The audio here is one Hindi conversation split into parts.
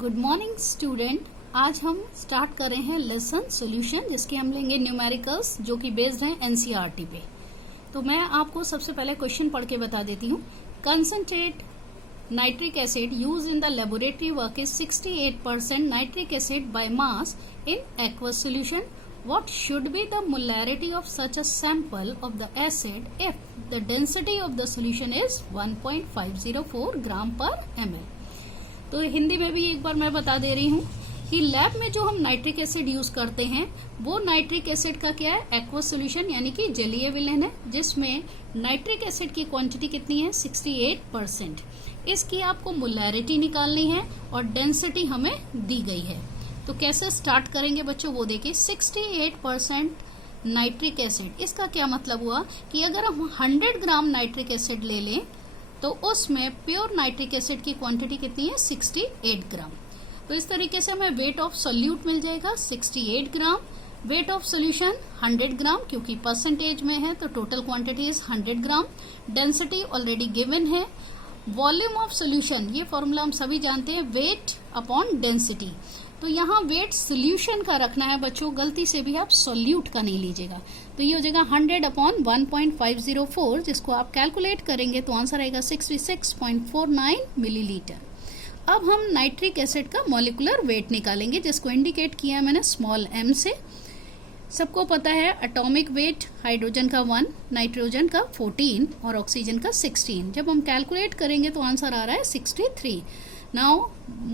Good morning student. आज हम स्टार्ट कर रहे हैं लेसन सॉल्यूशन, जिसके हम लेंगे न्यूमेरिकल्स जो कि बेस्ड हैं एनसीईआरटी पे। तो मैं आपको सबसे पहले क्वेश्चन पढ़ के बता देती हूँ। Concentrate nitric acid use in the laboratory work is 68% nitric acid by mass in aqueous solution. What should be the molarity of such a sample of the acid if the density of the solution is 1.504 ग्राम पर ml. तो हिंदी में भी एक बार मैं बता दे रही हूँ कि लैब में जो हम नाइट्रिक एसिड यूज करते हैं वो नाइट्रिक एसिड का क्या है, एक्वस सॉल्यूशन यानी कि जलीय विलयन है, जिसमें नाइट्रिक एसिड की क्वांटिटी कितनी है 68%. इसकी आपको मोलैरिटी निकालनी है और डेंसिटी हमें दी गई है. तो कैसे स्टार्ट करेंगे बच्चों वो देखिए. 68% नाइट्रिक एसिड, इसका क्या मतलब हुआ कि अगर हम 100 ग्राम नाइट्रिक एसिड ले लें तो उसमें प्योर नाइट्रिक एसिड की क्वांटिटी कितनी है 68 ग्राम. तो इस तरीके से हमें वेट ऑफ सोल्यूट मिल जाएगा 68 ग्राम. वेट ऑफ सोल्यूशन 100 ग्राम, क्योंकि परसेंटेज में है तो total quantity is 100 gram. Density already given है. वॉल्यूम ऑफ सोल्यूशन, ये फॉर्मूला हम सभी जानते हैं, वेट अपॉन डेंसिटी. तो यहाँ वेट सोल्यूशन का रखना है बच्चों, गलती से भी आप सोल्यूट का नहीं लीजिएगा. तो ये हो जाएगा 100 अपॉन 1.504, जिसको आप कैलकुलेट करेंगे तो आंसर आएगा 66.49 मिलीलीटर. अब हम नाइट्रिक एसिड का मॉलिक्यूलर वेट निकालेंगे, जिसको इंडिकेट किया है मैंने स्मॉल m से. सबको पता है एटॉमिक वेट हाइड्रोजन का 1, नाइट्रोजन का 14 और ऑक्सीजन का 16. जब हम कैलकुलेट करेंगे तो आंसर आ रहा है 63. नाउ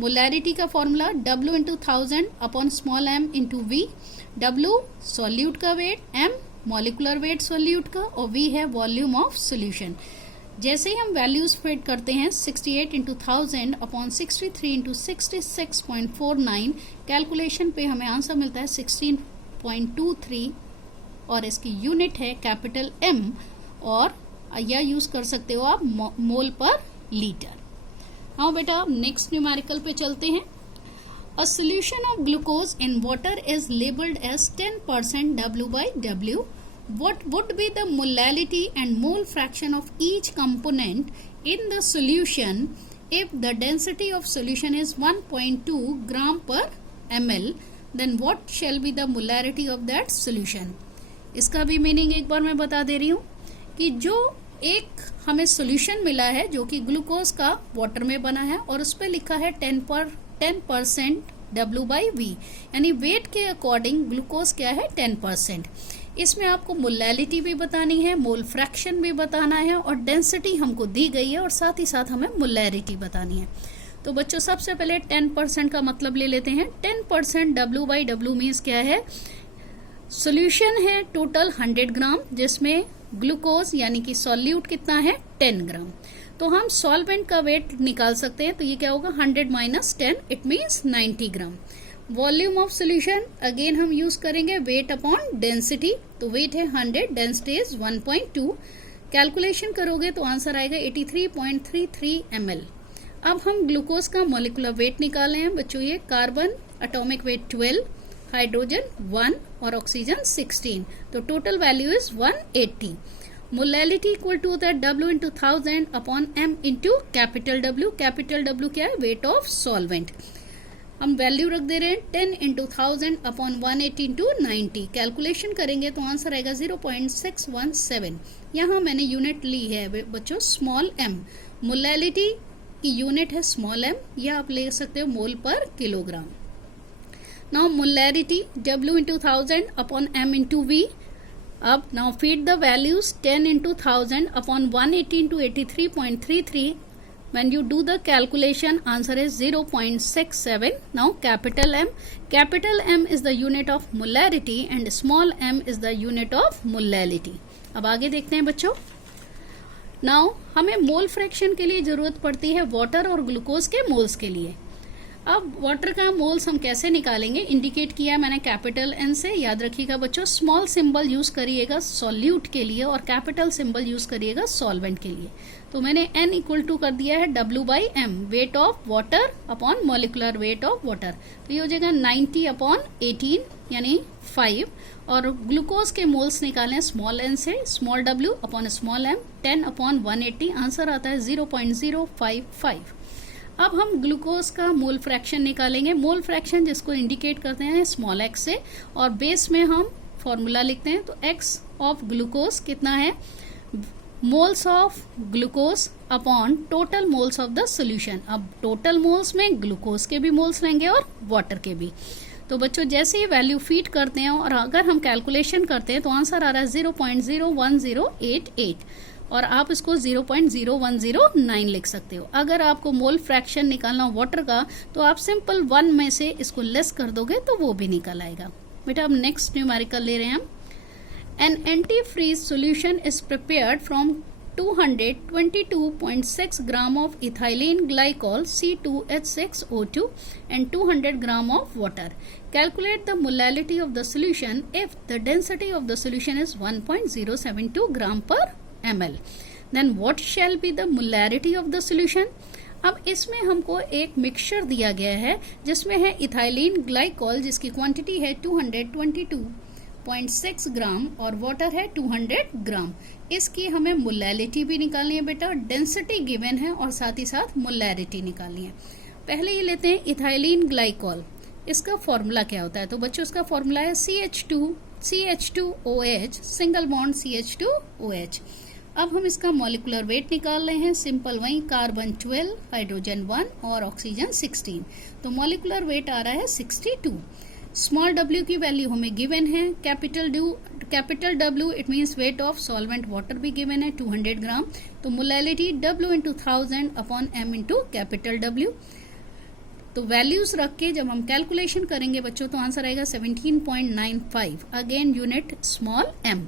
मोलैरिटी का formula W into 1000 upon small m into V. W solute का weight, m molecular weight solute का और V है वॉल्यूम ऑफ सॉल्यूशन. जैसे ही हम वैल्यूज फिट करते हैं 68 इंटू 1000 अपॉन 63 इंटू 66.49, कैलकुलेशन पे हमें आंसर मिलता है 16.23 और इसकी यूनिट है कैपिटल M, और यह यूज कर सकते हो आप मोल पर लीटर. हाँ बेटा, नेक्स्ट न्यूमेरिकल पे चलते हैं. A solution of glucose in water is labeled as 10% W by W. What would be the molality and mole fraction of each component in the solution if the density of solution is 1.2 gram per ml? Then what shall be the molarity of that solution? इसका भी मीनिंग एक बार मैं बता दे रही हूँ कि जो एक हमें सॉल्यूशन मिला है जो कि ग्लूकोज का वाटर में बना है और उस पर लिखा है 10% W by V, यानी वेट के अकॉर्डिंग ग्लूकोज क्या है 10%. इसमें आपको मोलैलिटी भी बतानी है, मोल फ्रैक्शन भी बताना है और डेंसिटी हमको दी गई है और साथ ही साथ हमें मोलैरिटी बतानी है. तो बच्चों सबसे पहले 10% का मतलब ले लेते हैं. 10% W by W मीन्स क्या है, सॉल्यूशन है टोटल 100 ग्राम, जिसमें ग्लूकोज यानी कि सॉल्यूट कितना है 10 ग्राम. तो हम सॉल्वेंट का वेट निकाल सकते हैं. तो ये क्या होगा 100 minus 10, it means 90 gram. Volume of solution again हम यूज करेंगे वेट अपॉन डेंसिटी. तो वेट है 100, डेंसिटी इज 1.2. कैलकुलेशन करोगे तो आंसर आएगा 83.33 ml. अब हम ग्लूकोज का मॉलिक्यूलर वेट निकाले हैं बच्चों. ये कार्बन एटॉमिक वेट 12, हाइड्रोजन 1 और ऑक्सीजन 16. तो total value is 180. Molality equal to होता है W into 1000 upon M into capital W. Capital W क्या है, वेट ऑफ सॉल्वेंट. हम वैल्यू रख दे रहे हैं 10 इंटू 1000 अपॉन 180 इंटू 90. कैलकुलेशन करेंगे तो आंसर आएगा 0.617. यहाँ मैंने यूनिट ली है बच्चों स्मॉल m. मोलैलिटी की यूनिट है स्मॉल m, यह आप ले सकते हो मोल पर kilogram. Now molarity W into 1000 upon M into V. Up now feed the values 10 into 1000 upon 180 into 83.33. When you do the calculation, answer is 0.67. Now capital M. Capital M is the unit of molarity and small m is the unit of molality. अब आगे देखते हैं बच्चों. Now हमें मोल फ्रैक्शन के लिए जरूरत पड़ती है वाटर और ग्लूकोज के मोल्स के लिए. अब वाटर का मोल्स हम कैसे निकालेंगे, इंडिकेट किया है मैंने कैपिटल N से. याद रखिएगा बच्चों, स्मॉल सिंबल यूज करिएगा सॉल्यूट के लिए और कैपिटल सिंबल यूज करिएगा सॉल्वेंट के लिए. तो मैंने N इक्वल टू कर दिया है W by M, weight of water upon molecular weight of water. तो ये हो जाएगा 90 अपॉन 18 यानी 5. और ग्लूकोज के मोल्स निकाले हैं स्मॉल n से, small W upon small m, 10 upon 180. Answer आता है 0.055. अब हम ग्लूकोज का मोल फ्रैक्शन निकालेंगे। मोल फ्रैक्शन जिसको इंडिकेट करते हैं स्मॉल x से, और बेस में हम फॉर्मूला लिखते हैं। तो x ऑफ ग्लूकोज कितना है, moles of glucose upon total moles of the solution. अब टोटल मोल्स में ग्लूकोज के भी मोल्स रहेंगे और वाटर के भी। तो बच्चों जैसे ही वैल्यू फीड करते हैं और अगर हम कैलकुलेशन करते हैं तो आंसर आ रहा है 0.01088, और आप इसको 0.0109 लिख सकते हो। अगर आपको मोल फ्रैक्शन निकालना हो वाटर का तो आप सिंपल 1 में से इसको लेस कर दोगे तो वो भी निकल आएगा। बेटा अब नेक्स्ट न्यूमेरिकल ले रहे हैं हम। An antifreeze solution is prepared from 222.6 gram of ethylene glycol C2H6O2 and 200 gram of water. Calculate the molality of the solution if the density of the solution is 1.072 gram per ml. Then what shall be the molarity of the solution? अब इसमें हमको एक मिक्सचर दिया गया है जिसमें है इथाइलिन ग्लाइकॉल जिसकी क्वांटिटी है 222.6 ग्राम और वाटर है 200 ग्राम। इसकी हमें मोलैरिटी भी निकालनी है बेटा, डेंसिटी गिवन है और साथ ही साथ मोलैरिटी निकालनी है। पहले ये लेते हैं इथाइलिन ग्लाइकॉल। इसका फॉर्मूला क्या होता है, तो बच्चों इसका फॉर्मूला है CH2OH सिंगल बॉन्ड CH2OH। अब हम इसका मॉलिक्यूलर वेट निकाल रहे हैं, सिंपल वही, कार्बन 12, हाइड्रोजन 1 और ऑक्सीजन 16। तो मॉलिक्यूलर वेट आ रहा है 62। स्मॉल w की वैल्यू हमें गिवन है, capital W it means wait of solvent water भी गिवन है 200 ग्राम। तो molarity W into 1000 upon m into capital W। तो वैल्यूज रख के जब हम कैलकुलेशन करेंगे बच्चों तो आंसर आएगा 17.95, अगेन यूनिट स्मॉल m।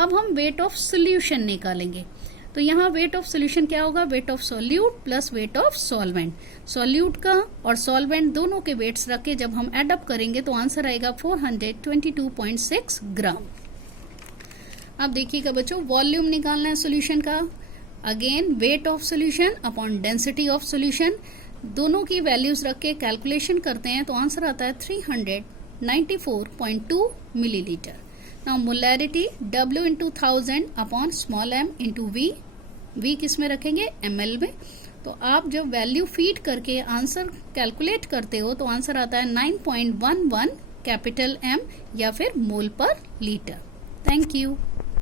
अब हम वेट ऑफ सोल्यूशन निकालेंगे। तो यहाँ वेट ऑफ सोल्यूशन क्या होगा, weight of solute plus wait of solvent. Solute का और सॉल्वेंट दोनों के वेट्स रख के जब हम एड अप करेंगे तो आंसर आएगा 422.6 ग्राम। अब देखिएगा बच्चों, वॉल्यूम निकालना है सोल्यूशन का। Again weight of solution upon density of solution, दोनों की वैल्यूज रख के कैलकुलेशन करते हैं तो आंसर आता है 394.2 millilitre. Now molarity W into 1000 upon small m into V किस में रखेंगे, ml में। तो आप जब वैल्यू फीड करके आंसर कैलकुलेट करते हो तो आंसर आता है 9.11 कैपिटल M या फिर मोल पर लीटर। Thank you.